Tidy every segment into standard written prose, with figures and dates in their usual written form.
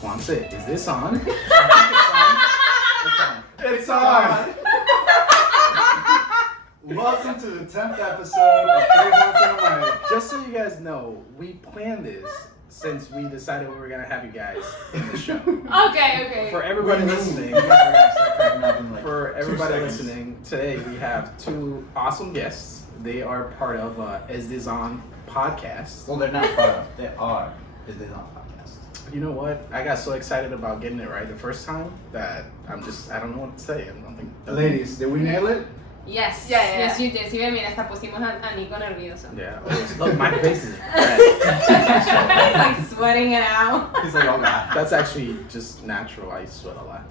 Juans, is this on? It's on. It's on! Welcome to the 10th episode of Three Hearts and a Mic. Just so you guys know, we planned this since we decided we were going to have you guys in the show. Okay. For everybody listening, today we have two awesome guests. They are part of Is This On podcast. Well, they're not part of. They are Is This On podcast. You know what? I got so excited about getting it right the first time that I don't know what to say. I don't think. Ladies, did we nail it? Yes. Yes, you did. Sí, mira, hasta pusimos a Nico nervioso. Yeah. Look, my face is red. He's like sweating it out. He's like, oh god. That's actually just natural. I sweat a lot.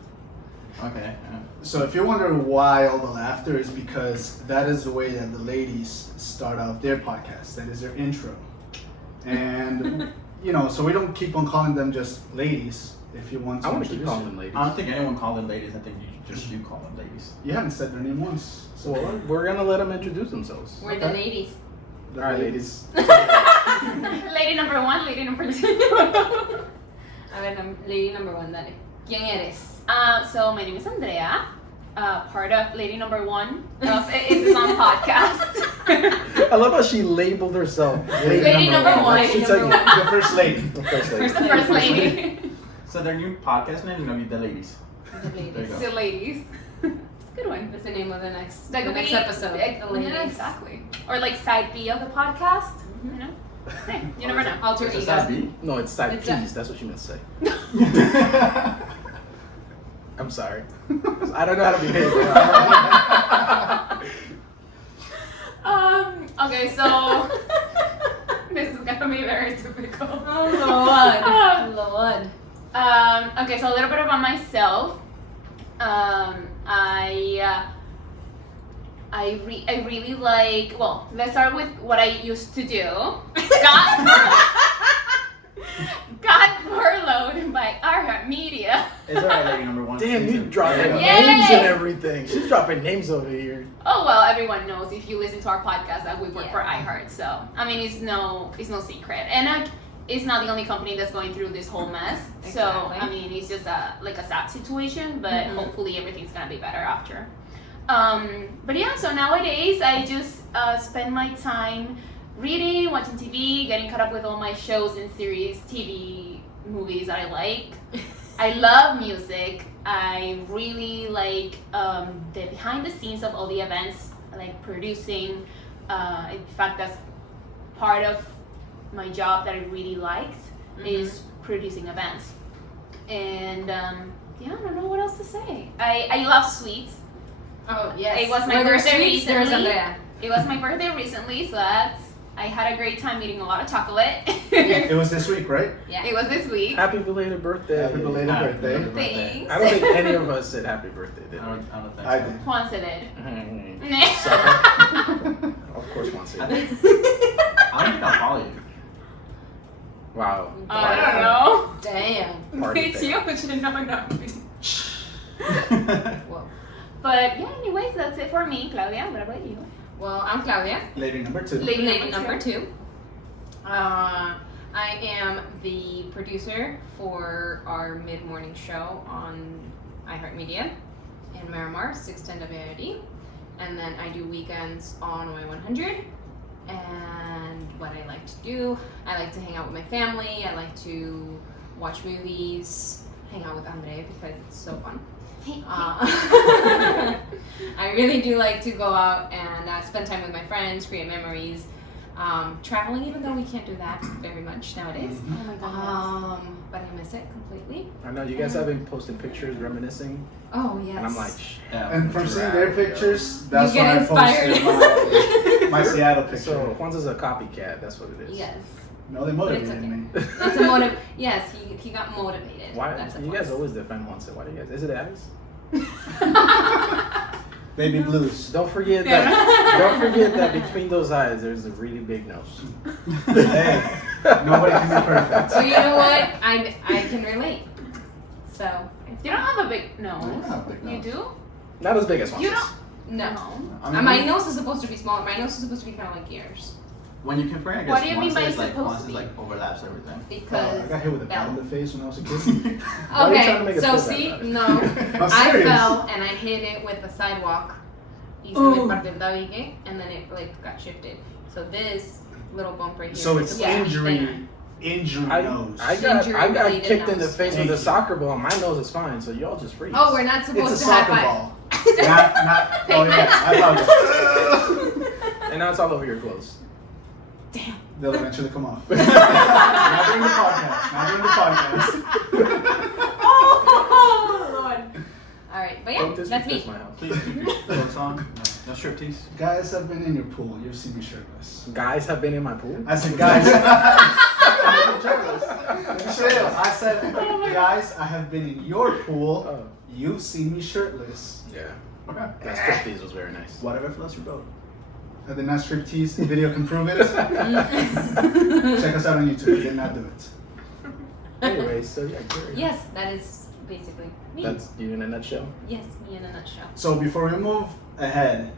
Okay. So if you're wondering why all the laughter is because that is the way that the ladies start off their podcast. That is their intro. And, so we don't keep on calling them just ladies if you want to. I want to keep introduce calling them. them ladies. I don't think anyone called them ladies. I think you call them ladies. You haven't said their name once. So Well, we're going to let them introduce themselves. We're the ladies. All right, ladies. Lady number one, lady number two. A ver, lady number one, dale. ¿Quién eres? So my name is Andrea, part of lady number one of Is This On podcast. I love how she labeled herself. Lady number one. Like, Lady she's number like, one. the first lady. the first lady. Where's the first lady? So their new podcast name is gonna be The Ladies. The There you ladies. go. The ladies. It's a good one. That's the name of the next episode. Like the ladies. Yeah, exactly. Or like side B of the podcast. You know? Hey, you never know. Alter It's a ego. side B? No, it's side It's P's. That's what you meant to say. I'm sorry. I don't know how to behave. Okay, so this is gonna be very difficult. Oh Lord. Okay, so a little bit about myself. I really like. Well, let's start with what I used to do. Got furloughed by Arhat Media. It's alright, lady number one. Damn, you dropping Yay! names and everything. She's dropping names over here. Oh well, everyone knows if you listen to our podcast that we work Yeah. for iHeart. So I mean, it's no secret, and it's not the only company that's going through this whole mess. Exactly. So I mean, it's just a sad situation, but hopefully everything's gonna be better after. But yeah, so nowadays I just spend my time reading, watching TV, getting caught up with all my shows and series, TV, movies that I like. I love music. I really like the behind the scenes of all the events. I like producing. In fact, that's part of my job that I really liked is producing events. And yeah, I don't know what else to say. I love sweets. Oh yes. It was my Where there's birthday sweets, there's recently. Andrea. It was my birthday recently, so I had a great time eating a lot of chocolate. It was this week, right? Yeah. It was this week. Happy belated birthday. Happy belated birthday. Thanks. I don't think any of us said happy birthday, did I we? don't think I so. did. Juan said it. Of course, Juan I said. don't think I'll follow you. Wow. I don't know. Damn. Party It's fail. you, but you know. Whoa. But yeah, anyways, that's it for me. Claudia, what about you? Well, I'm Claudia. Lady number two. Lady number two. I am the producer for our mid-morning show on iHeartMedia in Miramar, 610 WID. And then I do weekends on Y100. And what I like to do, I like to hang out with my family. I like to watch movies, hang out with Andrea because it's so fun. I really do like to go out and spend time with my friends, create memories. Traveling, even though we can't do that very much nowadays. Oh my god. But I miss it completely. I know you guys have been posting pictures reminiscing, Oh yes. and I'm like, shh. Yeah. And from seeing their pictures, that's You when get I inspired. posted my Seattle picture. So Juan's is a copycat. That's what it is. Yes. No, they But it's motivated okay. me. It's a motive. Yes, he got motivated. Why? That's a You guys plus. always defend Juan. Why do you guys? Is it Addis? Baby blues. Don't forget that. Don't forget that between those eyes, there's a really big nose. Hey, nobody can be perfect. So you know what? I can relate. So You don't have a big nose. I don't have a big You nose. do? Not as big as Juan's. You don't. no. I mean, My nose is supposed to be smaller. My nose is supposed to be kind of like yours. When you compare, I guess What do you mean by Juans supposed to be? like overlaps everything. Because I got hit with a bat in the face when I was a kid. Why are you trying to make okay, us so feel bad see, about it? no, I'm I serious. fell and I hit it with the sidewalk. Y se me partió el tabique, and then it like got shifted. So this little bump right here. So is it's supposed to be thinner. injury I nose. got Injury-related kicked in the nose. face Thank with a you. soccer ball. My nose is fine, so y'all just freeze. Oh, we're not It's a supposed to soccer high ball. not. Oh yeah, I thought And now it's all over your clothes. Damn. they'll eventually come off. Not during the podcast. Not during the podcast. Oh Lord. All right, but yeah, Don't that's disrespect me. my house. Please keep your clothes on. No striptease. Guys have been in your pool. You've seen me shirtless. Guys have been in my pool. I said, guys. I said, guys, I have been in your pool. Oh, You've seen me shirtless. yeah. Okay. That striptease was very nice. Whatever floats your boat. I did not striptease. The video can prove it. Check us out on YouTube. I did not do it. Anyway, so yeah, Gary. Yes, that is basically me. That's you in a nutshell. Yes, me in a nutshell. So before we move ahead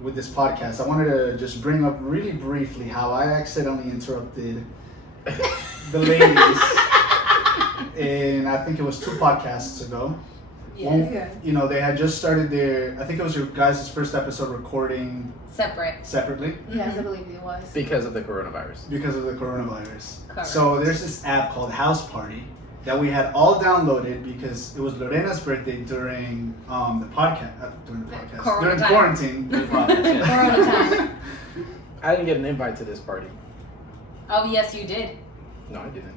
with this podcast, I wanted to just bring up really briefly how I accidentally interrupted the ladies in, I think it was 2 podcasts ago. Yes. You know, they had just started their, I think it was your guys' first episode recording Separate. separately Yes, I believe it was. Because of the coronavirus. because of the coronavirus. Correct. So there's this app called House Party that we had all downloaded because it was Lorena's birthday during the podcast. During the podcast. Corona During time. quarantine. Good podcast, yeah. Corona time. I didn't get an invite to this party. Oh yes, you did. No, I didn't.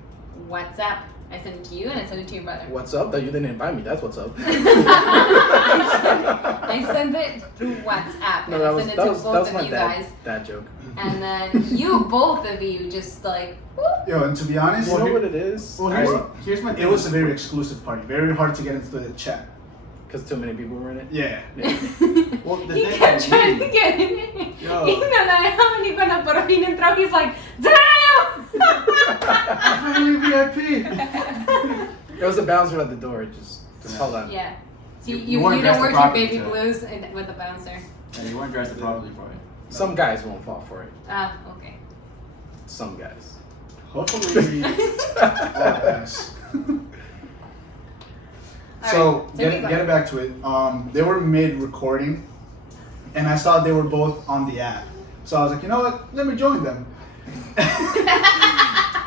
WhatsApp. I sent it to you and I sent it to your brother. What's up? That you didn't invite me. That's what's up. I sent it through WhatsApp. No, and that I was sent it that to was both my of you dad guys. dad joke. And then you, both of you, just like, whoop. Yo, and to be honest, You know what it is? Well, here's my thing. it was a very exclusive party. Very hard to get into the chat. Because too many people were in it. Yeah. Well, the He thing kept is, trying to get in. Yo. Y no la dejaban y cuando por fin entró, he's like, damn! Finally VIP. There was a bouncer at the door. Just hold on. Yeah. So You you weren't don't dressed work your properly, baby too. blues with the bouncer. and you weren't dressed properly for it. Some guys won't fall for it. Ah, okay. Some guys. Hopefully, all guys. All So right, so we go. getting back to it, they were mid-recording, and I saw they were both on the app. So I was like, you know what? Let me join them.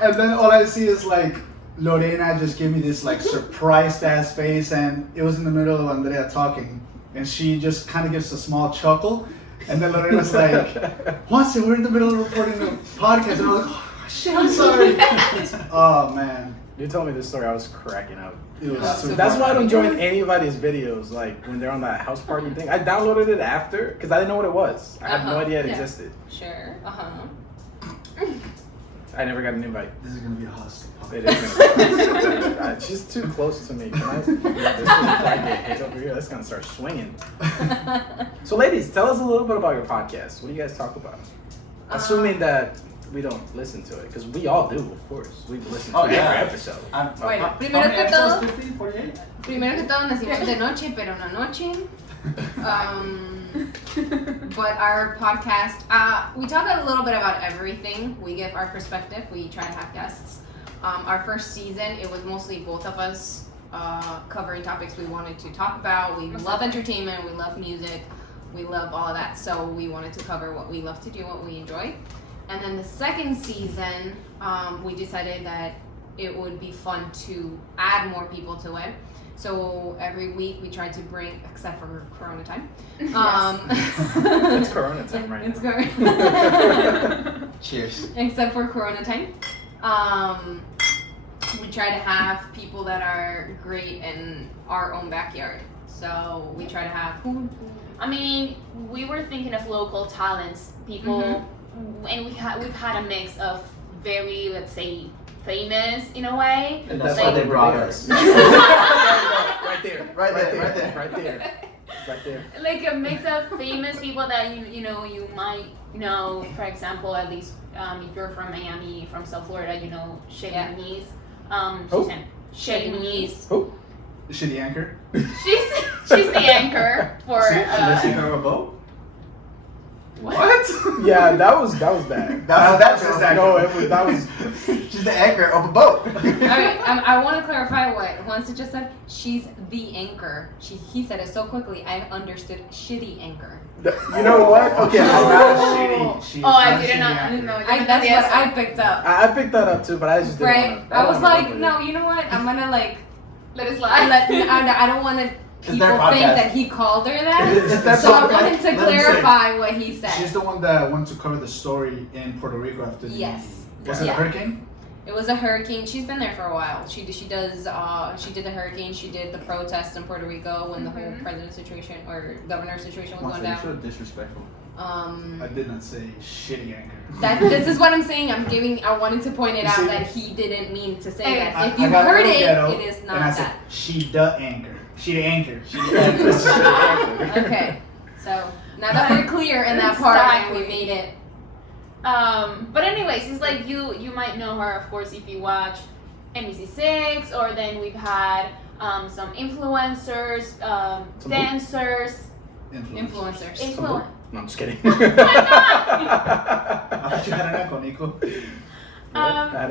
And then all I see is like Lorena just give me this like surprised ass face, and it was in the middle of Andrea talking, and she just kind of gives a small chuckle, and then Lorena's like, "Once we're in the middle of recording the podcast," and I'm like, "Oh shit, I'm sorry." Oh man, You told me this story. I was cracking up. it was. So super That's why I don't funny. join anybody's videos. Like when they're on that house party thing. I downloaded it after because I didn't know what it was. I had no Uh-huh, idea it yeah. existed. Sure. Uh-huh. I never got an invite. This is gonna be a hostile. It is gonna be. She's too close to me. Can I? This is if I get hit over here, that's gonna start swinging. So, ladies, tell us a little bit about your podcast. What do you guys talk about? Assuming that we don't listen to it, because we all do, of course. We've listened to Oh, yeah. every episode. Bueno, How primero many que episodes? todo- 50, 48? Primero que todo, nacimos de noche, pero no noche. But our podcast, we talk a little bit about everything. We give our perspective. We try to have guests. Our first season, it was mostly both of us covering topics we wanted to talk about. We love entertainment. We love music. We love all of that. So we wanted to cover what we love to do, what we enjoy. And then the second season, we decided that it would be fun to add more people to it. So every week we tried to bring, except for Corona time. It's Corona time right It's now. Corona. Cheers. Except for Corona time. We try to have people that are great in our own backyard. So we try to have. I mean, we were thinking of local talents, people, and we've had a mix of very, let's say, famous in a way. And that's Like- why they brought us. Right there. Right there, Right there. right Right there. Like a mix of famous people that you might know. For example, at least if you're from Miami, from South Florida, you know Shay Yeah. Muniz. Who? Shay Muniz. Who? Is she the anchor? She's the anchor for. Unless you go a boat? What? Yeah, that was bad. That's just that. No, that was. She's the anchor of a boat. Alright, I want to clarify what Juan just said. She's the anchor. He said it so quickly, I understood shitty anchor. You know what? Okay, Shitty. She's I not didn't shitty know. actor. That's what I picked up. I picked that up too, but I just didn't Right? wanna, I was don't wanna like, run with no, it. you know what? I'm gonna like Let it slide. I don't want to It's people their think podcast. that he called her that. It's their So I podcast. wanted to Let him say it. clarify what he said. She's the one that went to cover the story in Puerto Rico after the Yes. Was it a Yeah. hurricane? It was a hurricane. She's been there for a while. She did the hurricane. She did the protests in Puerto Rico when the whole president situation or governor situation was going You're down. so disrespectful. I did not say shitty anchor. This is what I'm saying. I wanted to point it You out see- that he didn't mean to say Hey, that. If you I got heard little it, ghetto, it is and not I said, that. she the anchor. She the anchor. Okay. So now that we're clear in that part, and we Exactly. made it. But anyways, it's like you might know her, of course, if you watch NBC6, or then we've had some influencers, dancers. Influencers. Influ- No, I'm just kidding. I thought you had an echo, Nico.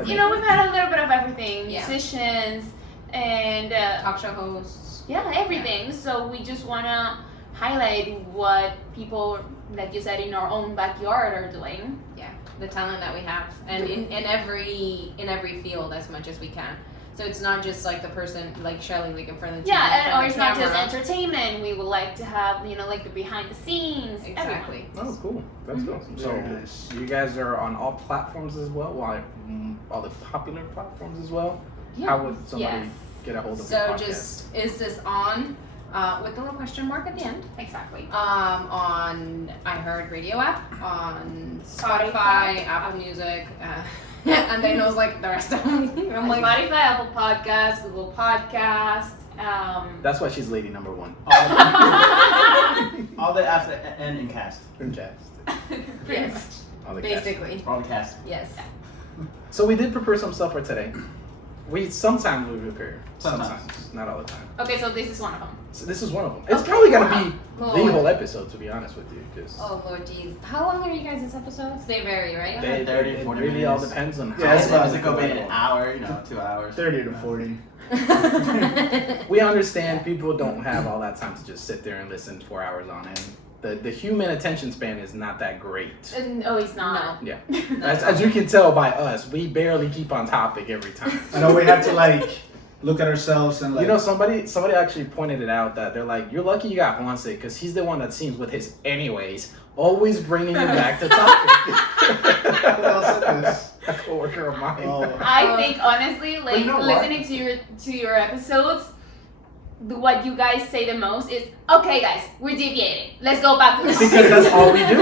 you know, we've had a little bit of everything, Yeah. musicians, and Talk show hosts. yeah, everything. So we just wanna highlight what people, like you said, in our own backyard are doing. Yeah, the talent that we have, and in every field as much as we can. So it's not just like the person like Shelly, like in front of the TV. Yeah, or in it's front not of the just camera. entertainment. We would like to have, like the behind the scenes. Exactly. Oh, cool. That's awesome. So, Very nice. you guys are on all platforms as well? Like, all the popular platforms as well? Yeah. How would somebody Yes. get a hold of your So podcast? is this on with the little question mark at the end? Exactly. On iHeartRadio app, on Spotify, Spotify. Apple Music, and then it was like the rest of them. I'm like, Spotify, Apple Podcasts, Google Podcasts. That's why she's lady number one. All the apps that end in cast. Okay. yes, All the cats. basically, All the cast. yes. So we did prepare some stuff for today. Sometimes we prepare. Sometimes. Not all the time. Okay, so this is one of them. So this is one of them. It's Okay, probably gonna be wow. the whole episode, to be honest with you, because Oh Lord, geez, how long are you guys' episodes? They vary, right? They- 30, it 40 really all minutes. depends on Yeah, how it's about Does it go long in an hour, 2 hours? 30 to 40. We understand people don't have all that time to just sit there and listen 4 hours on end. The human attention span is not that great. No, it's not. Yeah. As you can tell by us, we barely keep on topic every time. I know we have to like look at ourselves and like. You know, somebody actually pointed it out that they're like, you're lucky you got Juanse because he's the one that seems with his anyways, always bringing you back to topic. Who else said this? A coworker of mine. Oh. I think honestly, like you know what? listening to your episodes, what you guys say the most is, okay guys, we're deviating. Let's go back to the Because that's all we do.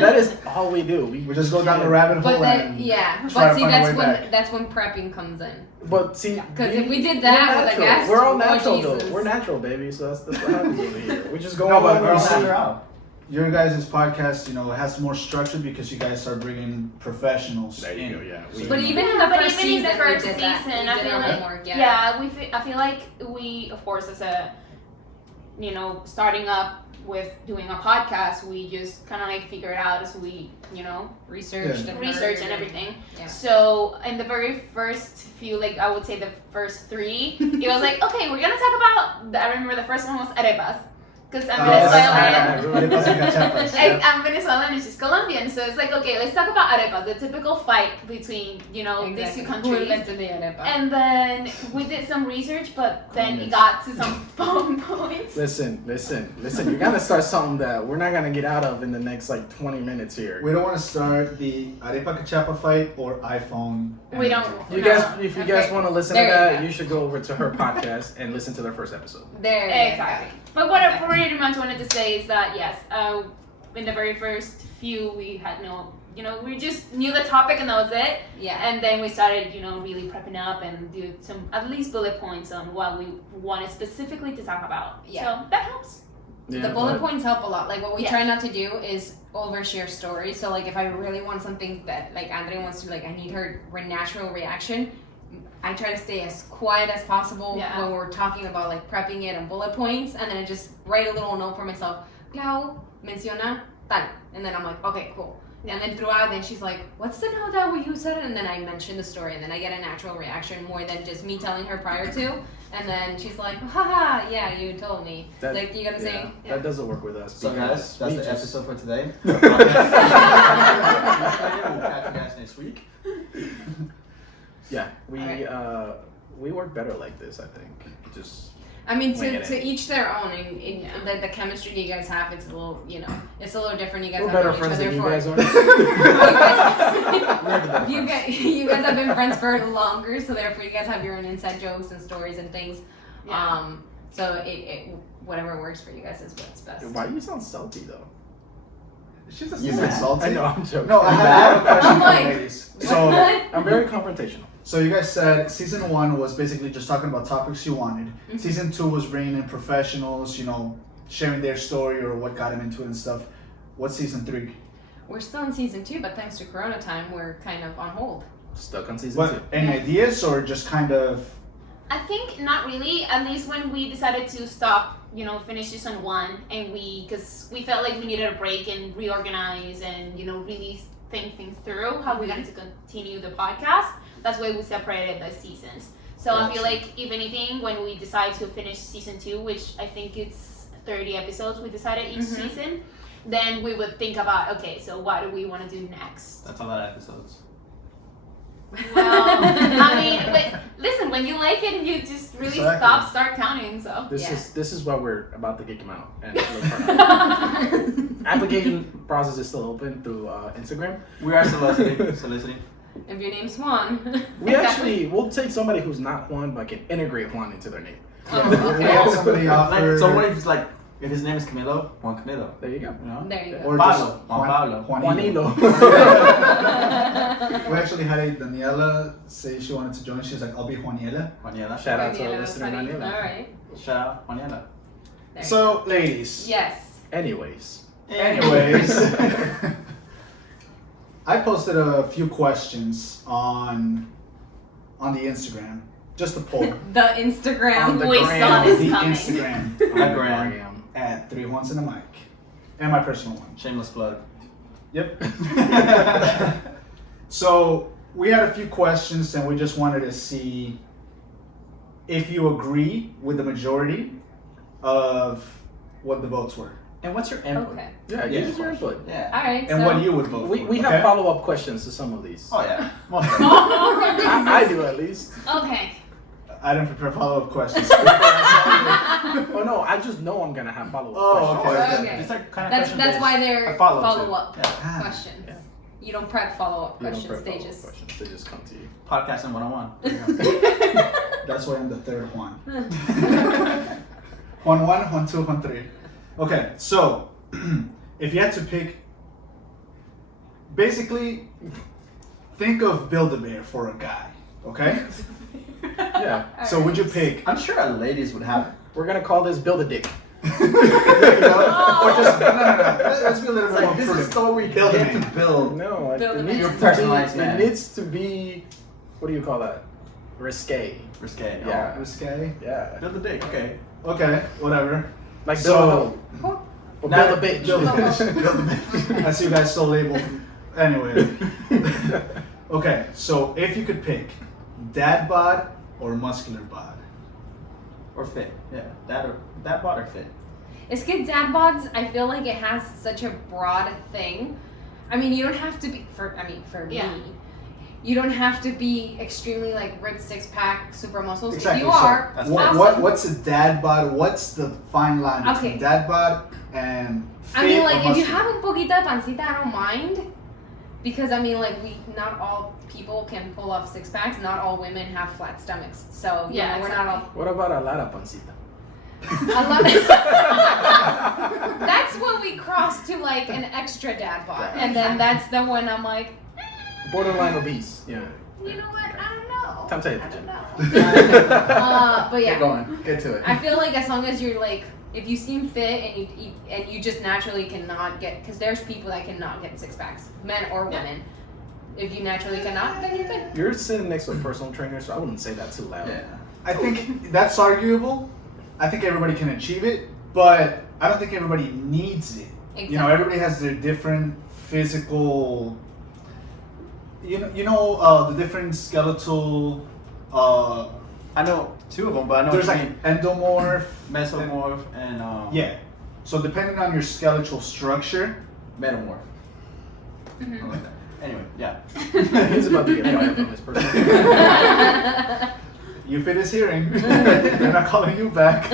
That is all we do. We just go down the rabbit hole But then, and yeah, try but to see, find a that's way when back. that's when prepping comes in. But see, Because if we did that we're with a natural. guest, We're all oh, natural though. Jesus. We're natural, baby. So that's what happens over here. We just go No, on but and girls on. have After all. your guys' podcast, it has more structure because you guys start bringing professionals There you in. go. Yeah. But even in the But first even in the season, first we did that. season, We I did feel a like little more, I feel like we, of course, as a starting up with doing a podcast, we just kind of like figure it out as we researched Yeah. and research heard and everything. Yeah. So in the very first few, like I would say the first 3, it was like, okay, we're gonna talk about. I remember the first one was arepas, because I'm Venezuelan. Arepas and cachapas, yeah. I'm Venezuelan and she's Colombian, so it's like, okay, let's talk about arepas, the typical fight between these two Who countries. invented the arepa? And then we did some research, but then it Colombians. got to some bone points. Listen. You're gonna start something that we're not gonna get out of in the next 20 minutes here. We don't want to start the arepa cachapa fight or iPhone. and We don't- Android. You No. guys, if you guys Okay. want to listen There to you that, go. you should go over to her podcast and listen to their first episode. There you Exactly. go. But what I pretty much wanted to say is that yes, in the very first few, we had we just knew the topic and that was it. Yeah. And then we started, really prepping up and do some at least bullet points on what we wanted specifically to talk about. Yeah. So that helps. The bullet points help a lot. Like what we Yes. try not to do is overshare stories. So like if I really want something that like Andrea wants to, like I need her natural reaction, I try to stay as quiet as possible Yeah. when we're talking about like prepping it and bullet points, and then I just write a little note for myself. Clau, menciona tal. And then I'm like, okay, cool. And then throughout, then she's like, what's the note that you said? And then I mention the story, and then I get a natural reaction more than just me telling her prior to. And then she's like, haha, yeah, you told me. That, like, you gotta say. Yeah. That doesn't work with us. So guys, that's the episode for today. We'll catch you guys next week. Yeah, we work better like this, I think. Just I mean, wing it to in. each their own. And the chemistry you guys have, it's a little, it's a little different. You guys We're have better known friends each than you other guys for. are. You guys have been friends for longer, so therefore you guys have your own inside jokes and stories and things. Yeah. So it whatever works for you guys is what's best. Why do you sound salty though? She's just You so mad? salty. I know, I'm joking. No, I have a question I'm for like, the ladies. What? So, I'm very confrontational. so you guys said season 1 was basically just talking about topics you wanted. Mhm. Season 2 was bringing in professionals, sharing their story or what got them into it and stuff. What's season 3? We're still in season 2, but thanks to Corona time, we're kind of on hold. Stuck on season What? 2. Any ideas or just kind of? I think not really. At least when we decided to stop, finish season 1, and because we felt like we needed a break and reorganize and really think things through how we're going to continue the podcast. That's why we separated the seasons. So I feel like if anything, when we decide to finish season 2, which I think it's 30 episodes, we decided each season, then we would think about, okay, so what do we want to do next? That's a lot of episodes. Well, I mean, but listen, when you like it, you just really Exactly. start counting. So This is what we're about to kick him out. And look for application process is still open through Instagram. We are soliciting. If your name's Juan. We actually we'll take somebody who's not Juan but can integrate Juan into their name. Oh, We okay. had somebody offer. So what if it's like, if his name is Camilo, Juan Camilo, There you go. you know? There you go. Or Pablo, just Juan Pablo. Juanilo. Juanilo. We actually had a Daniela say she wanted to join. She was like, I'll be Juaniela. Juaniela. Shout out to Daniela our was listener, funny. Daniela. All right. Shout out Juaniela. There you So, ladies. go. Yes. Anyways. Anyways. I posted a few questions on the Instagram. Just a poll. The Instagram. On the We gram. saw this The coming. Instagram My gram. at 3 Juans and a mic. And my personal one. Shameless plug. Yep. So we had a few questions and we just wanted to see if you agree with the majority of what the votes were. And what's your input? Okay. Yeah, give us your input. Yeah. All right. And so. what you would vote We for. have okay? follow-up questions to some of these. Oh yeah. Most of them. I do at least. Okay. I didn't prepare follow-up questions. Oh no, I just know I'm gonna have follow-up Oh, questions. Okay. It's like kind of That's question-based. why they're A follow-up to. follow-up Yeah. questions. Yeah. You don't prep follow-up You don't questions. prep They follow-up just. questions. They just come to you. Podcasting 101. There you go. That's why I'm the third Juan. Juan 1, Juan 2, Juan 3. Okay, so if you had to pick, basically, think of Build-A-Bear for a guy, okay? Yeah. So would you pick? I'm sure ladies would have. We're gonna call this Build a Dick. There you go. Or just, no. Let's be a little It's bit like, more this is prudent. so we Build a get man. to build. No, Build a it man. needs Your to be. personalized man. It needs to be. What do you call that? Risque. Risque. Yeah. Risque. Yeah. Build a dick. Okay. Okay, whatever. Like So- build a. Or Now- build a bitch. Build a bitch. Build a bitch. I see you guys so labeled. Anyway. Okay, so if you could pick dad bod or muscular bod. Or fit. Yeah. That bot or fit. It's good dad bods. I feel like it has such a broad thing. I mean, you don't have to be for Yeah. me. You don't have to be extremely like ripped, six pack, super muscles. Exactly. If you so are, That's awesome. what's a dad bod? What's the fine line between Okay. dad bod and fit I mean, or like if you muscular? have un poquito de pancita, I don't mind. Because I mean, like not all people can pull off six packs. Not all women have flat stomachs. So Yeah, we're not all. What about a lot of pancita? I love it. That's when we cross to like an extra dad bod, and then that's the one I'm like, Borderline obese. Yeah. you know what? I don't know. Time to hit I the don't gym. know. But Get yeah, going. Get to it. I feel like as long as you're like, if you seem fit and you eat, and you just naturally cannot get, because there's people that cannot get six packs, men or women. If you naturally cannot, then you're good. You're sitting next to a personal trainer, so I wouldn't say that too loud. Yeah. I think that's arguable. I think everybody can achieve it, but I don't think everybody needs it. Exactly. You know, everybody has their different physical. The different skeletal. I know two of them, but I know There's what you like endomorph, mesomorph and yeah. So depending on your skeletal structure, metamorph. Mhm. I like that. Anyway, yeah. He's about to get fired from this person. you fit his hearing. They're not calling you back.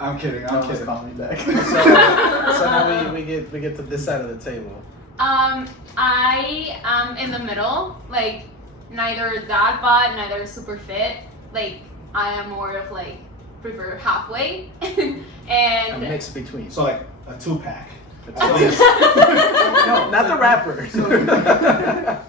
I'm kidding. I'm kidding. Call me back. So now we get to this side of the table. I am in the middle, like neither that bad, neither super fit. Like I am more of like prefer halfway, A and mix between. So like a 2-pack. No, not the rapper.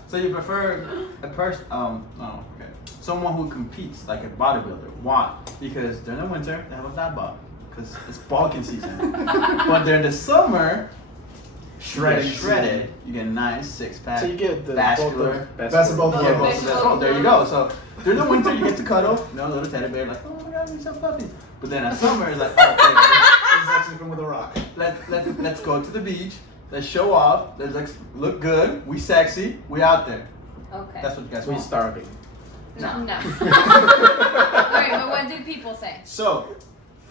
So you prefer a person? Okay. Someone who competes like a bodybuilder. Why? Because during the winter they have a fat bod, because it's bulking season. But during the summer, shredded, you get a nice 6-pack. So you get the vascular. Best of both Yeah, worlds. both of them. Oh, there you go. So during the winter, you get to cuddle, little teddy bear, like, oh my god, you're so fluffy. But then in summer, it's like, oh, He's actually from with a rock. let's go to the beach. Let's show off. Let's look good. We sexy. We out there. Okay. That's what you guys We want. starving. No. Alright, but what do people say? So,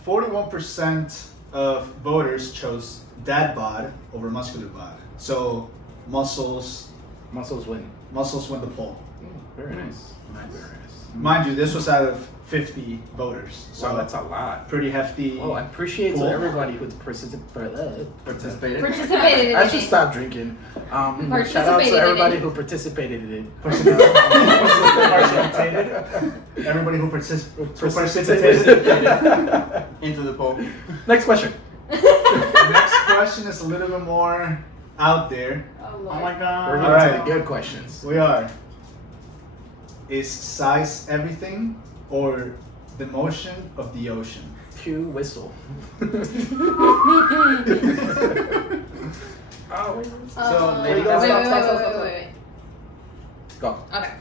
41% of voters chose dad bod over muscular bod. So, muscles Muscles win. win the poll. Very nice. Nice. Very nice. Mind you, this was out of 50 voters. So So that's a lot. pretty hefty. Well, I appreciate Cool. everybody who participated. Participated. Participated in I it. should stop drinking. Shout out to Participated in everybody it. who participated in it. Participated. Everybody who participated. Into the poll. Next question. Next question is a little bit more out there. Oh, Oh Lord. my We're god. getting Alright. to the good questions. We are. Is size everything or the motion of the ocean? Cue whistle. Oh, So, lady, wait, go. wait. go. Okay.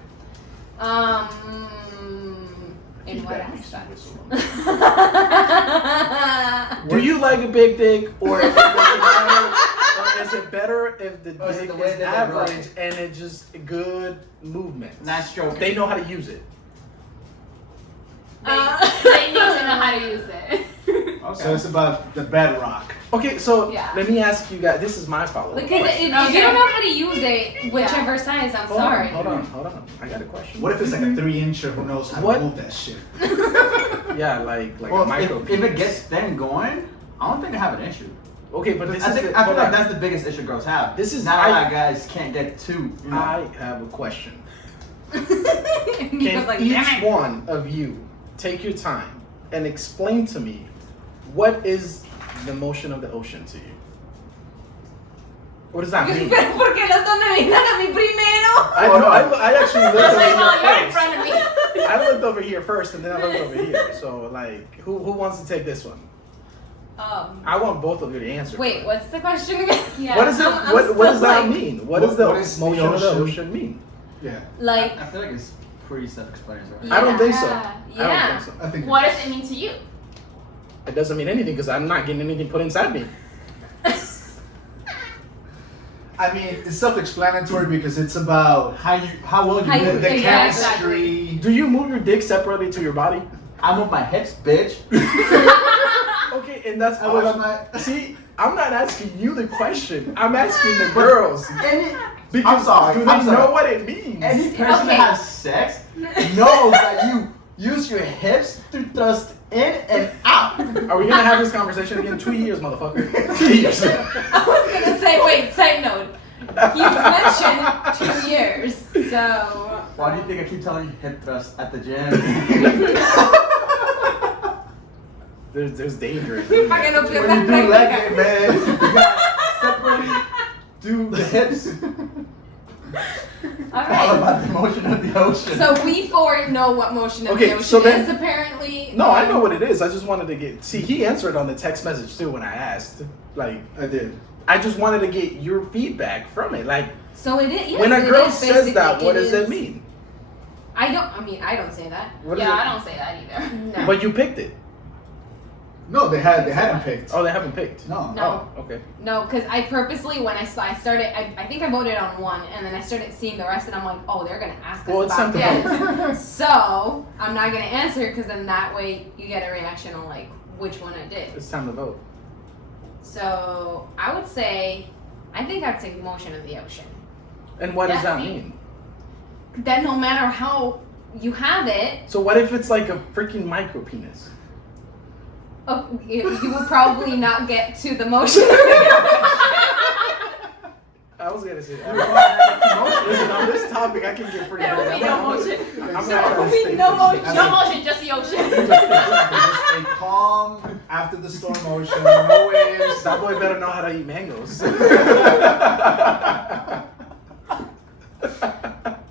In what Feedback makes you aspect? whistle. Do you like a big dick, or is it better if the Or is it dick the way is that they roll? average and it's just good movement? Nice stroke. They know how to use it. they need to know how to use it. Okay. So it's about the bedrock. Okay, so Yeah. let me ask you guys. This is my follow-up Because question. if you don't know how to use it, whichever size, I'm Hold sorry. on. I got a question. What if it's like a 3-incher who knows how What? to move that shit? Yeah, like a Well, micro. if it gets them going, I don't think I have an issue. Okay, but this I is feel like that's the biggest issue girls have. This is- not a I- lot of guys can't get to. You know. I have a question. And he Can was like, each damn it. one of you take your time and explain to me what is the motion of the ocean to you? What does that mean? Pero ¿por qué los dos me miran a mí primero? I actually looked over Like, well, you're in here front of me. first. I looked over here first, and then I looked over here. So, like, who wants to take this one? I want both of you to answer. Wait, what's the question again? Yeah. What is it? I'm What does still that like- mean? What does the What is the motion of the ocean? ocean mean? Yeah, Like, I feel like it's pretty self-explanatory. I don't think so. Yeah. I don't think so. I think. What does it mean to you? It doesn't mean anything because I'm not getting anything put inside me. I mean, it's self-explanatory because it's about How well you How you- move. the Yeah, chemistry. Do you move your dick separately to your body? I move my hips, bitch. Okay, and that's I what was I'm. my- See, I'm not asking you the question. I'm asking the girls because I'm sorry, do they I'm sorry. know what it means? Any person Okay. that has sex knows that you use your hips to thrust in and out. Are we gonna have this conversation again? 2 years, motherfucker. 2 years. I was gonna say, wait, side note. You've mentioned 2 years, so. Why do you think I keep telling you hip thrust at the gym? There's danger. in Para que no that. When pierdas you do leg day, práctica. man, you gotta separately do the hips. All Alright. about the motion of the ocean. So we four know what motion of Okay, the ocean so then- is, apparently. No, I know what it is. I just wanted to get. See, he answered on the text message too when I asked. Like, I did. I just wanted to get your feedback from it. Like, So it is. Yes, when a it girl is says that, basically- what does is- it mean? I don't say that. What is Yeah, it? I don't say that either. No. But you picked it. No, they hadn't picked. Oh, they haven't picked. No. No. Oh, okay. No, because I purposely, when I started, I think I voted on one, and then I started seeing the rest, and I'm like, oh, they're going to ask us Well, it's about time to this. So, I'm not going to answer, because then that way you get a reaction on, like, which one I did. It's time to vote. So, I would say, I think I'd say motion of the ocean. And what does that see? mean? That no matter how you have it, So what if it's like a freaking micro penis? you will probably not get to the motion. I was gonna say that. Listen, on this topic, I can get pretty. There will be no motion. I'm There gonna will be no motion. No motion, just the ocean. Just a calm after the storm ocean, no waves. That boy better know how to eat mangoes.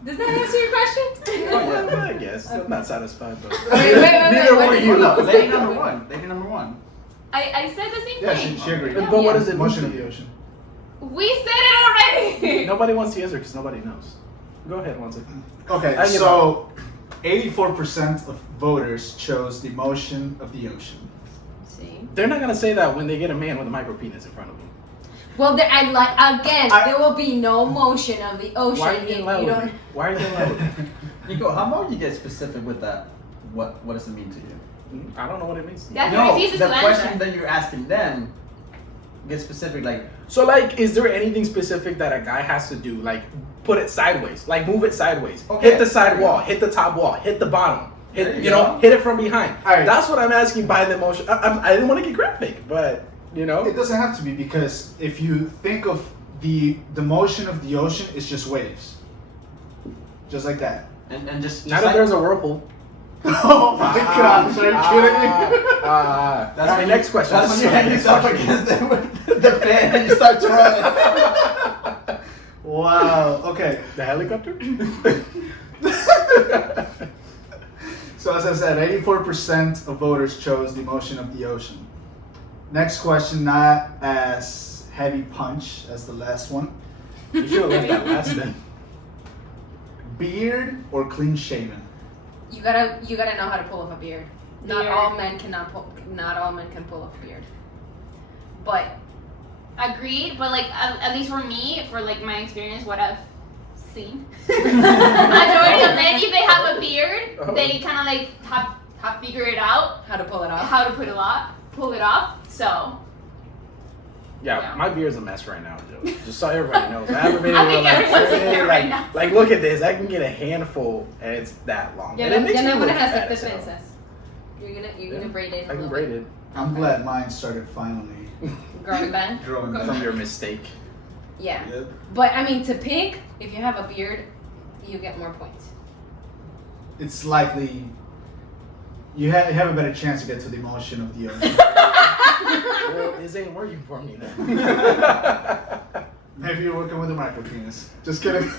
Does that answer your question? Yeah, I guess. I'm not satisfied, but Wait, neither what were did you. Hold up, say? lady number one. Lady number one. I said the same Yeah, thing. she agreed. But what does it Motion mean? of the ocean. We said it already. Nobody wants to answer because nobody knows. Go ahead, one second. Okay, I give so 84% of voters chose the motion of the ocean. See? They're not gonna say that when they get a man with a micro penis in front of them. Well, there will be no motion of the ocean Why are you if getting you loud with don't. me? Why are you getting loud with me? Nico, how about you get specific with that? What does it mean to you? I don't know what it means. Yeah, he No, refuses the to question answer. that you're asking them, get specific, like, So, like, is there anything specific that a guy has to do? Like, put it sideways. Like, move it sideways. Okay. Hit the side wall. Hit the top wall. Hit the bottom. There Hit, you you know, go. hit it from behind. All right. That's what I'm asking by the motion. I didn't want to get graphic, but, you know. It doesn't have to be, because if you think of the motion of the ocean, it's just waves. Just like that. and just Not if like, there's a whirlpool. Oh my gosh, are you kidding me? that's All right, when next you, question. That's when you hang Next yourself question. against the fan and you start trying. Wow, okay. The helicopter? So as I said, 84% of voters chose the motion of the ocean. Next question, not as heavy punch as the last one. You should have left that last then. Beard or clean shaven? You gotta know how to pull off a beard. Not Beard. all men can pull off a beard. But Agreed, but like at least for me, for like my experience, what I've seen, majority of men, if they have a beard, they kind of like have figured it out how to pull it off. how to pull it off. So Yeah, Yeah. my beard's a mess right now, Joe. Just so everybody knows. I haven't been I able to think everyone's trim it. here right now. Like, look at this. I can get a handful, and it's that long. Yeah, and it makes then me I'm gonna look have fat the as hell. princess. You're gonna Yeah. braid it. I can braid it I'm glad mine started finally Growing back. growing from back. your mistake. Yeah. Yep. But I mean, to pick, if you have a beard, you get more points. It's likely you have a better chance to get to the motion of the ocean. Well, this ain't working for me then. Maybe you're working with a micro penis. Just kidding.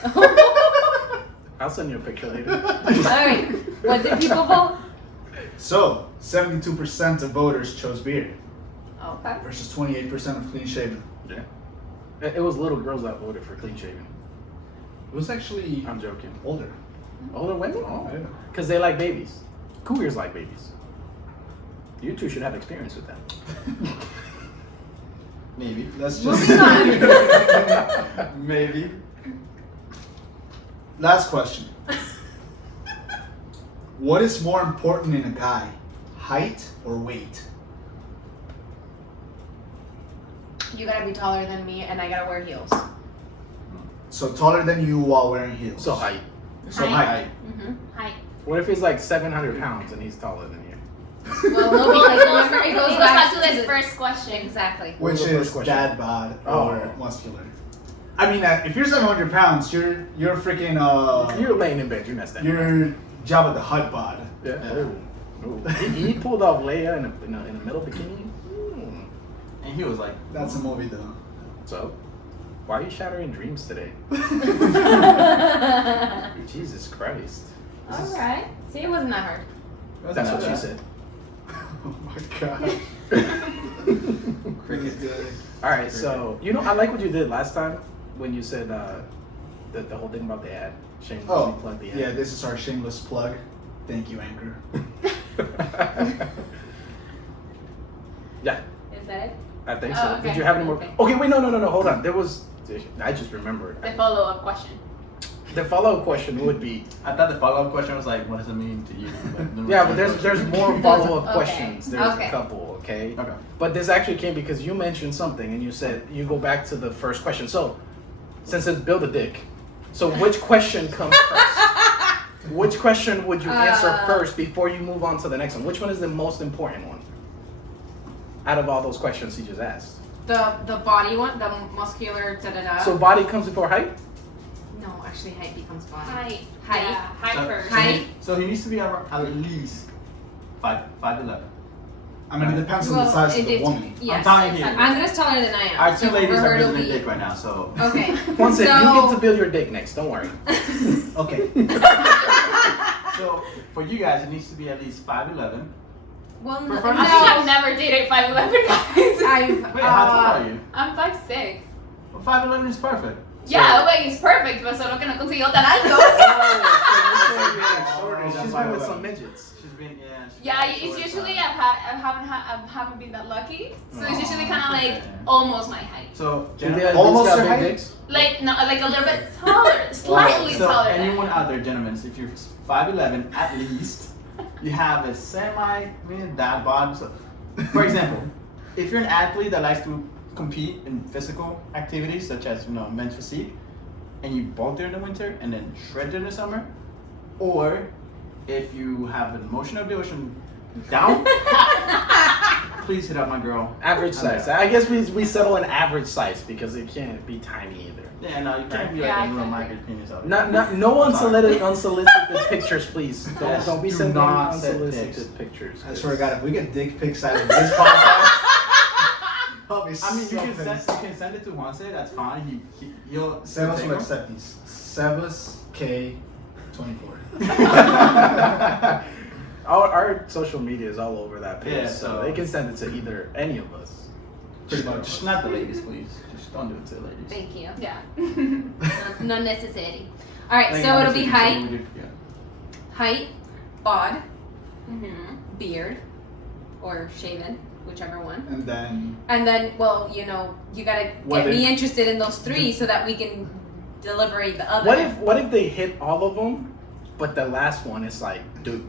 I'll send you a picture later. Alright, what did people vote? So, 72% of voters chose beard Okay. versus 28% of clean shaven. Yeah. It was little girls that voted for clean shaven. It was actually I'm joking. older. Older women? Oh. Yeah. Because they like babies. Cougars like babies. You two should have experience with that. Maybe. Let's just Moving on. Maybe. Last question. What is more important in a guy, height or weight? You gotta be taller than me, and I gotta wear heels. So taller than you while wearing heels. So height. So Height. height. Mm-hmm. hi. What if he's like 700 pounds and he's taller than you? Well, no, because remember it goes back to to this the first question. exactly. What Which was the is first question? dad bod Oh. or muscular. I mean, if you're 700 pounds, you're freaking You're laying in bed. You're not standing. you're Jabba the Hutt bod. Yeah. Ooh. Ooh. He pulled off Leia in a metal bikini. Mm. And he was like, That's a movie though. So, why are you shattering dreams today? Jesus Christ. Alright. See, it wasn't that hard. That's what she said. Oh my god. Cricket. All right, so I like what you did last time when you said the whole thing about the ad. Shamelessly Oh, plug the ad. yeah, this is our shameless plug. Thank you, Anchor. Yeah, Is that it? I think Oh, so. okay. Did you have any more? Okay. Okay, wait, no, hold on. There was. I just remembered. The follow-up question. The follow-up question would be. I thought the follow-up question was like, what does it mean to you? Yeah, but there's more follow-up Okay. questions. There's Okay. a couple, okay? Okay. But this actually came because you mentioned something and you said you go back to the first question. So, since it's build a dick, so which question comes first? Which question would you answer first before you move on to the next one? Which one is the most important one out of all those questions he just asked? The body one, the muscular da da da. So body comes before height? no, actually height becomes body. Height. Height. Yeah, height first. Height. So he needs to be at least 5'11". I mean, it depends on the size of the woman. Yes. telling you. Andre's taller than I am. Our two so ladies for her are to building a be- dick right now, so. Okay. One second, you So- get to build your dick next, don't worry. Okay. So for you guys, it needs to be at least 5'11". Well, no. Prefer- I think I've never dated 5'11 guys. I've, Wait, how tall are you? I'm 5'6". Well, 5'11" is perfect. Yeah, wait, it's perfect, pero solo que no consigo tan alto. She's been with some midgets. She's been, yeah. she's Yeah, been it's short, usually so- I haven't been that lucky, so it's usually kind of like Okay. almost my height. So, Do they at Almost least got your big height? dicks? Like no, like a little bit taller, slightly so taller. anyone than. out there, gentlemen, if you're 5'11" at least, you have a dad bod. So, for example, if you're an athlete that likes to compete in physical activities such as men's physique, and you bulk during the winter and then shred during the summer, or if you have an emotional devotion down, please hit up my girl. Average size. I guess we settle an average size because it can't be tiny either. Yeah, no, you can't be like Yeah, a little exactly. micro penis out. No Sorry. unsolicited pictures, please. Yes, Don't be do sending not send unsolicited pictures. I swear to God, if we get dick pics out of this podcast, I'll be I mean, so you pissed. can send it to Juan, that's fine. He'll Sebas take will them. accept these. Sebas K24. Our social media is all over that page, Yeah, so so- they can send it to either any of us. Pretty much. Just not the ladies, please. Just don't do it to the ladies. Thank you. Yeah. Not necessary. All right, Thank so you, it'll be honestly, height, yeah. height, bod, Mhm. beard, or shaven, whichever one. And then And then, well, you gotta What get me if- interested in those three so that we can deliberate the other. What if they hit all of them, but the last one is like, dude,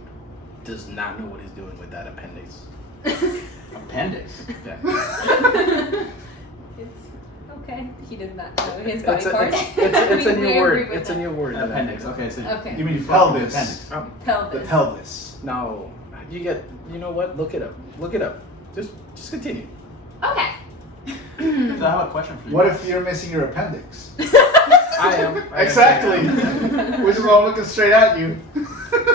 does not know what he's doing with that appendix. Appendix. Yeah. It's okay. He does not know his body It's a, parts. it's a We new agree word. with It's a that. new word. that I Appendix. made. Okay, so Okay. you mean fuck the pelvis? appendix. Pelvis. The pelvis. No, you know what? Look it up. Look it up. Just continue. Okay. So I have a question for you. What if you're missing your appendix? I am. Exactly. Which is why I'm looking straight at you.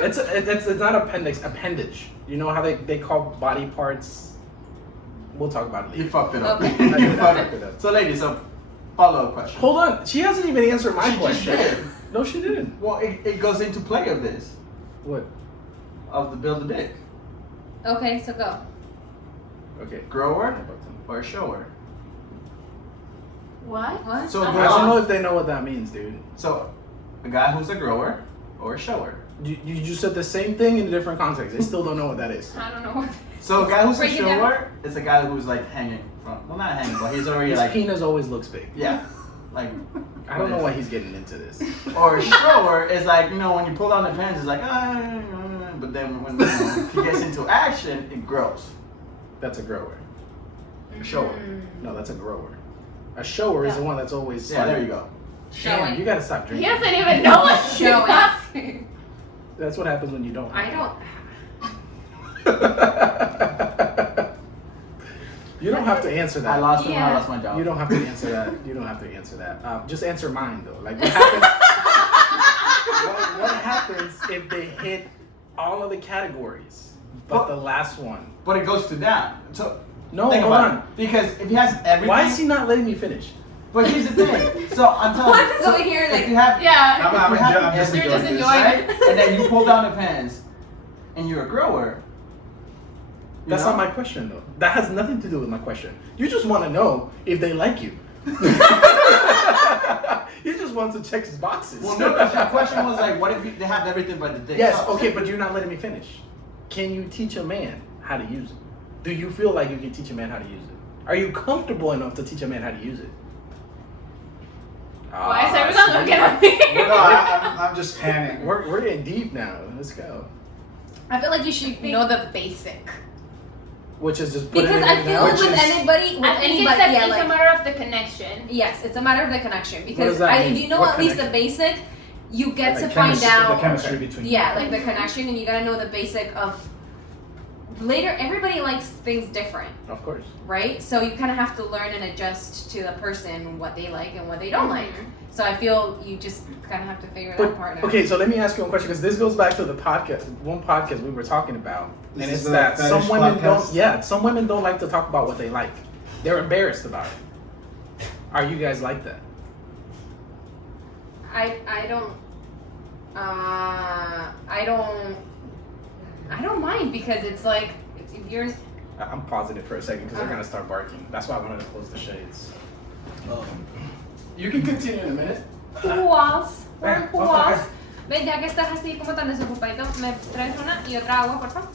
It's not appendix. Appendage. You know how they call body parts. We'll talk about it You later. fucked it up. Okay. You I fucked fucked it it up. up. So, ladies, follow-up question. Hold on. She hasn't even answered my She just question. did. No, she didn't. Well, it goes into play of this, What? of the build a dick. Okay, so go. Okay. Grower or shower? What? What? So, I go don't know on. if they know what that means, dude. So, a guy who's a grower or a shower? You just said the same thing in a different context. They still don't know what that is. I don't know what. So, a guy who's Break a it down. shower is a guy who's like hanging from, well, not hanging, but he's already His like, penis always looks big. yeah, like. I don't know why he's getting into this. Or a shower is like, when you pull down the pants, it's like, but then when he gets into action, it grows. That's a grower. A shower. No, that's a grower. A shower is the one that's always. Yeah, there you go. Damn, Showing. you gotta stop He drinking. doesn't even know what she's Showing. asking. That's what happens when you don't. I don't. You don't have to answer that. I lost him when I Yeah. lost my job. You don't have to answer that. You don't have to answer that. Just answer mine though. Like what happens? what happens if they hit all of the categories, but the last one? But it goes to that. So No, think hold about on. it. Because if he has everything. Why is he not letting me finish? But here's the thing. So I'm telling Juan you. is so over here, if like- you have, Yeah. I'm just You're just enjoying this. enjoying right? And then you pull down the pants, and you're a grower. you That's know? not my question though. That has nothing to do with my question. You just want to know if they like you. He just wants to check his boxes. Well, no, because your question was like, what if they have everything but the dick? Yes, sucks? okay, but you're not letting me finish. Can you teach a man how to use it? do you feel like you can teach a man how to use it? Are you comfortable enough to teach a man how to use it? Why is everyone looking at me? No, I'm just panicking. We're getting deep now. Let's go. I feel like you should know the basic. Which is just put Because it I feel like which with is- anybody, I think it's a matter of the connection. yes, it's a matter of the connection. does Because that if mean? you know What at least the basic, you get Like to find out. the chemistry between. Yeah, like the connection, and you gotta know the basic of. Later, everybody likes things different, Of course. right? So you kind of have to learn and adjust to the person what they like and what they don't like. Mhm. So I feel you just kind of have to figure But, that part out. okay, so let me ask you one question because this goes back to the podcast, one podcast we were talking about, This and is it's the that some fetish women podcast? don't. Yeah, some women don't like to talk about what they like. They're embarrassed about it. Are you guys like that? I don't mind because it's like if you're I'm pausing it for a second because they're gonna start barking. That's why I wanted to close the shades. You can continue in a minute. Juans, Eh, Juans. Ven, ya que estás así como tan desocupadito, me traes una y otra agua, por favor.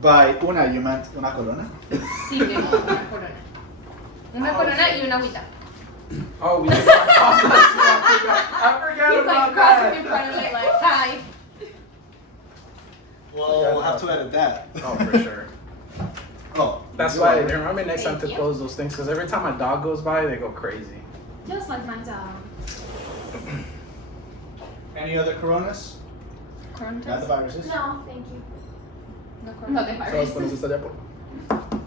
By una, you meant una corona? Sí, mi amor, una corona. Una corona y una agüita. Oh, we just got crossed. I forgot He's about like crossing in front of me like, hi. Well, we'll have to edit that. Oh, for sure. Oh, That's you why. are. Remember next time Thank to you. close those things because every time my dog goes by, they go crazy. Just like my dog. Any other coronas? Corona? Not the viruses. No, thank you. No corona. No, the So let's virus. put this allá, por favor.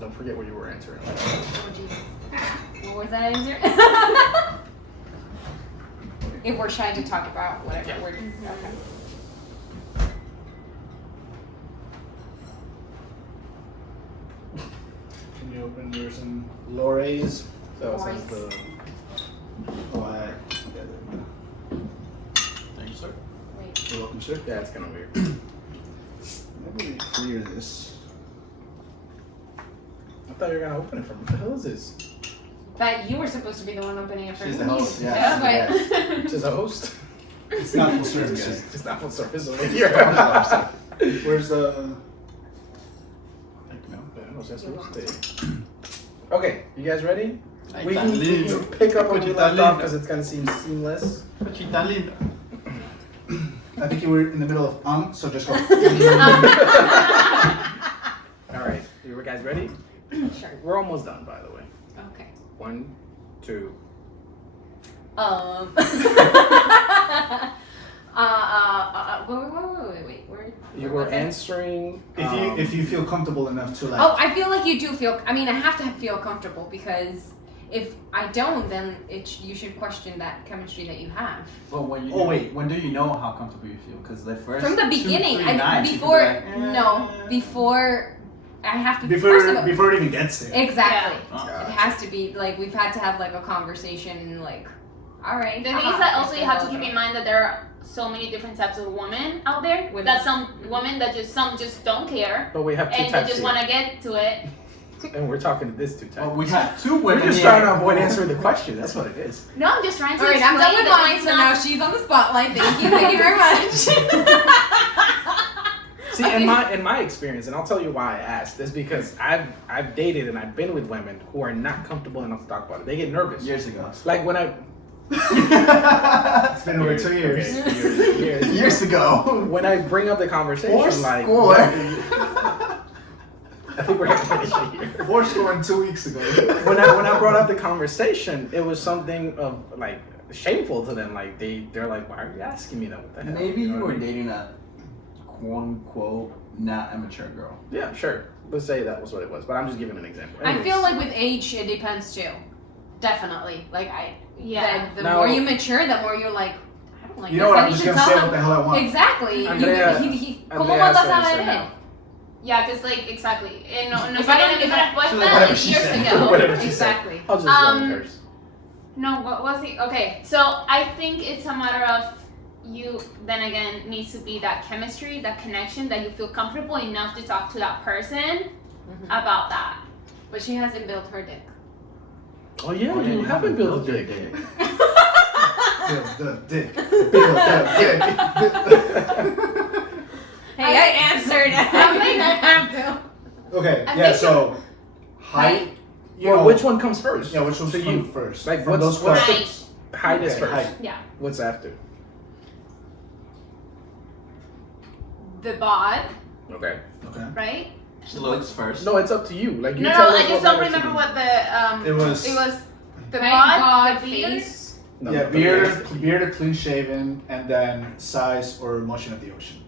Don't forget what you were answering. Oh, Jesus. What was that answer? If we're trying to talk about whatever Yeah. we're okay. Can you open yours and Lori's? So it says the. Oh, I. Thank you, sir. Wait. You're welcome, sir. Yeah, it's kind of weird. Maybe we clear this. I thought you were gonna open it from. What the hell is this? That you were supposed to be the one opening it first. She's the host, You- yeah. but Just a host. It's not full service yet. It's not full service over here. Where's the? Okay, you guys ready? Ay, We tan can lindo. pick up where you Cosita left off linda. because it's gonna seem seamless. Cochita linda. I think you were in the middle of so just go. All right, you guys ready? Sure. We're almost done, by the way. Okay. 1, 2. Wait. Where You was were it? answering. If you feel comfortable enough to like. Oh, I feel like you do feel. I mean, I have to feel comfortable because if I don't, then you should question that chemistry that you have But when you when do you know how comfortable you feel? Because the first from the 2, beginning. 3 nights, you could be Before like, before I have to first of all, Before it even gets there. exactly. oh, It has to be like we've had to have like a conversation. Like, all right. The thing is that also you have to keep in mind that there are so many different types of women out there. Women. That some women that some just don't care But we have 2 and they types just here. want to get to it. And we're talking to this 2 types. Oh, we got 2 We're women just here. trying to avoid answering the question. That's what it is. No, I'm just trying to All right, I'm explain done with that mine. it's So not- now she's on the spotlight. Thank you. Thank you very much. See, in my experience, and I'll tell you why I asked, is because I've dated and I've been with women who are not comfortable enough to talk about it. They get nervous. Years ago. Like when I It's been over 2 years. Okay, years. Years ago. When I bring up the conversation, like Fourscore. I think we're gonna finish it here. 4 score and 2 weeks ago. When I brought up the conversation, it was something of like shameful to them. Like they're like, why are you asking me that? What the hell? Maybe know you what I were mean? dating a quote unquote not immature girl. Yeah, sure. Let's say that was what it was, but I'm just giving an example. I feel Anyways. like with age, it depends too. Definitely. Like Yeah. The Now- more you mature, the more you're like, I don't like You this. know what? I I'm need just to gonna tell say him. what the hell I want. Exactly. Andrea- ¿Cómo Andrea vas a says so saber? now. Yeah, because like exactly. No If I don't- if if I I- was So that whatever like she years said. ago. Whatever she said. Exactly. I'll just go with hers. No, what was it? Okay, so I think it's a matter of you then again needs to be that chemistry, that connection, that you feel comfortable enough to talk to that person about that. But she hasn't built her dick. Oh yeah, Oh, yeah, you haven't built a your dick. The dick. The dick. Hey, I answered. I mean, I have to. Okay, I yeah, think so height. You know, which one comes first? Yeah, which one So comes you first? like From what's those questions. height? Height is Okay, first. height. Yeah. What's after? The bod, Okay. Okay. right? Looks first. No, it's up to you. Like you No, tell no, us I just what don't matters to remember you. what the It was the Height, bod, bod, the beard. face. No, yeah, no, beard or clean shaven, and then size or motion of the ocean.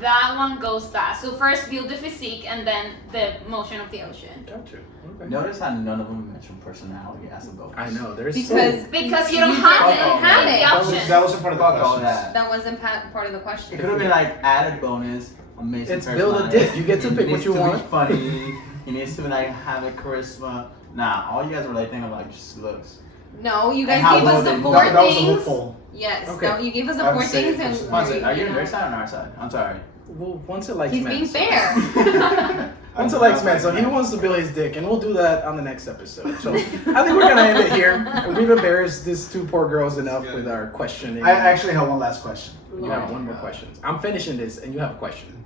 That one goes fast. So first build the physique and then the motion of the ocean. Got you. Okay. Notice how none of them mention personality as a bonus. I know. There's Because you don't You have don't it. have The it. options. That wasn't part of the Fuck all questions. that. That wasn't part of the It question. could have been like added bonus, amazing It's build a personality. dick. You get to He pick what needs you to want. Be funny. He needs to like have a charisma. Nah, all you guys were like thinking about just looks. No, you And guys how gave well us the they- four That was a things. loophole. Yes. Okay. No, you gave us the I four would say things, and personality. Once it, are you you on know. their side or on our side? I'm sorry. Well, once it likes He's men. being so- fair. Once it likes men, so he wants to build his dick, and we'll do that on the next episode. So I think we're gonna end it here. We've embarrassed these two poor girls enough with our questioning. I actually have one last question. You have one more question. I'm finishing this, and you have a question.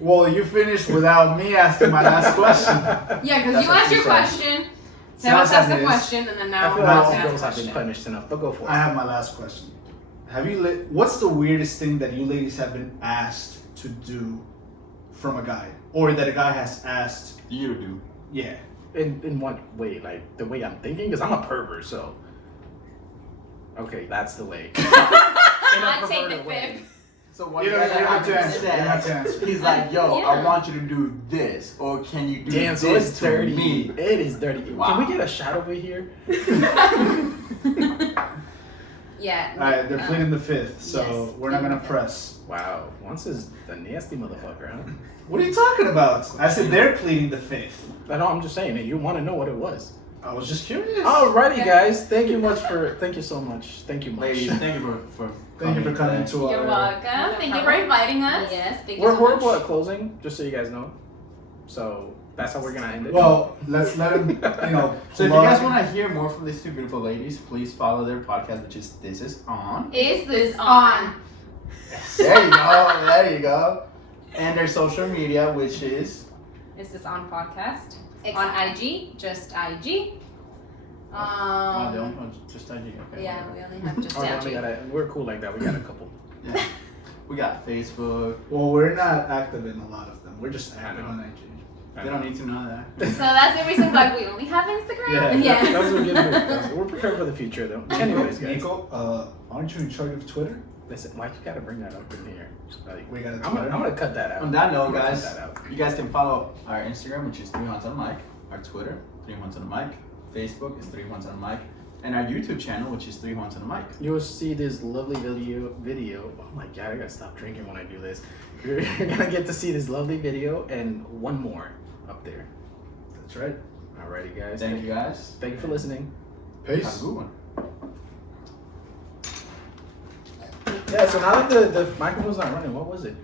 Well, you finished without me asking my last question. Yeah, because That's you what asked she your said. question. So Sebas asked the is- question, and then I now feel I'm like asked all the girls have been question. punished enough, but go for it. I have my last question. Have you? What's the weirdest thing that you ladies have been asked to do from a guy, or that a guy has asked? You do. Yeah. In what way? Like the way I'm thinking? Because I'm a pervert, so. Okay, that's the way. In a I take perverted the way. fifth. So what You you don't guys have have to to answer. You don't have to say, answer. he's like, yo, Yeah. I want you to do this, or can you do Damn, so this it's to dirty. me? It is dirty. Wow. Can we get a shot over here? Yeah. All right, they're pleading the fifth, so Yes, we're not gonna pleading the press. Wow, once is the nasty motherfucker, huh? What are you talking about? I said they're pleading the fifth. I know. I'm just saying that you want to know what it was. I was just curious. Alrighty, guys. Thank you so much. Thank you much. Ladies, thank you for Thank you for coming today. to You're our. welcome. Thank you for inviting us. Yes. Thank you We're so horrible much. at closing, just so you guys know. So that's how we're gonna end it. Well, let's let him. So if you guys want to hear more from these two beautiful ladies, please follow their podcast, which is This Is On. Is this It's on? There you go. There you go. And their social media, which is Is this on podcast? Exactly. On IG, just IG. oh, they only just IG. Okay. Yeah, we only have just Oh, we only IG. we're cool like that. We got a couple. Yeah. We got Facebook. Well, we're not active in a lot of them. We're just I active know. on IG. They don't need to know that. So that's the reason why we only have Instagram. Yeah, Yeah. That's a good move. We're prepared for the future, though. Anyways, guys. Nico, aren't you in charge of Twitter? Listen, why you gotta bring that up in here? Like, We got a I'm Twitter. gonna cut that out. On that note, I'm gonna cut guys, that out. you guys can follow our Instagram, which is 3 Juans on the Mic, our Twitter, 3 Juans on the Mic, Facebook is 3 Juans on the Mic, and our YouTube channel, which is 3 Juans on the Mic. You will see this lovely video. Oh my god, I gotta stop drinking when I do this. You're gonna get to see this lovely video and one more up there. That's right. Alrighty, guys. Thank you guys. Thank you for listening. Have a Peace. good one. Yeah, so now that the microphone's not running, what was it?